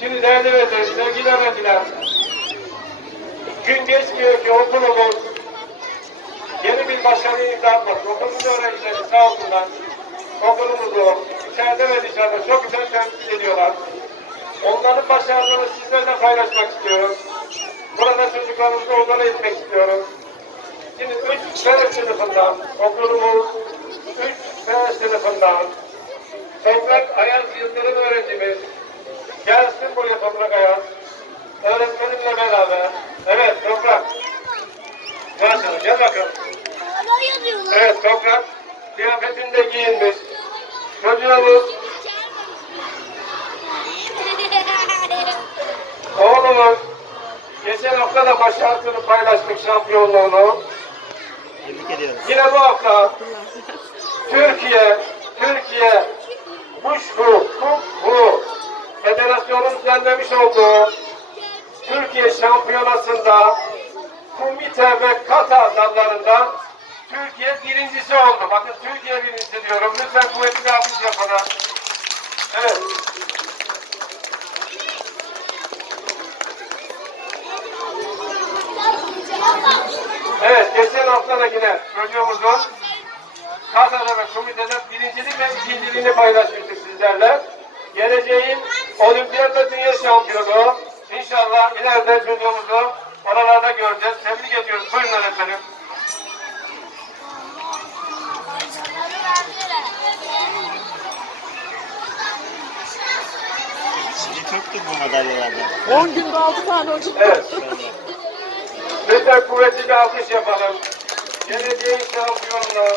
Şimdi değerli ve sevgili öğrenciler, gün geçmiyor ki okulumuz yeni bir başarı imza atmak. Okulumuz öğrencileri sağ olsunlar. Okulumuzu içeride ve dışarıda çok güzel temsil ediyorlar. Onların başarılarını sizlerle paylaşmak istiyorum. Burada çocuklarımızı onlara etmek istiyorum. Şimdi 3 B sınıfından, okulumuz 3 B sınıfından Toprak Ayaz Yıldırım öğrencimiz buraya Toprak Ayaz. Öğretmenimle beraber. Evet Toprak. Maşallah gel bakalım. Evet Toprak kıyafetinde giyinmiş. Çocuğumuz, oğlumuz geçen hafta da başarısını paylaştık şampiyonluğunu. Yine bu hafta Türkiye Federasyonun düzenlemiş olduğu Türkiye Şampiyonası'nda komite ve kata dallarında Türkiye birincisi oldu. Bakın Türkiye birincisi diyorum. Lütfen kuvvetli bir alkış yapana. Evet. Evet, geçen hafta da yine çocuğumuzun Katada ve komitede birincilik ve ikinciliğini paylaşmıştık sizlerle. Geleceğin olimpiyat ve dünya şampiyonu. İnşallah ileride çocuğumuzu oralarda göreceğiz. Tebrik ediyoruz. Buyurun öğretmenim. Sizi çoktur bu madalyalardan. 10 günde 6 tane hocam. Evet. Lütfen kuvvetli bir alkış yapalım. Geleceğin şampiyonunu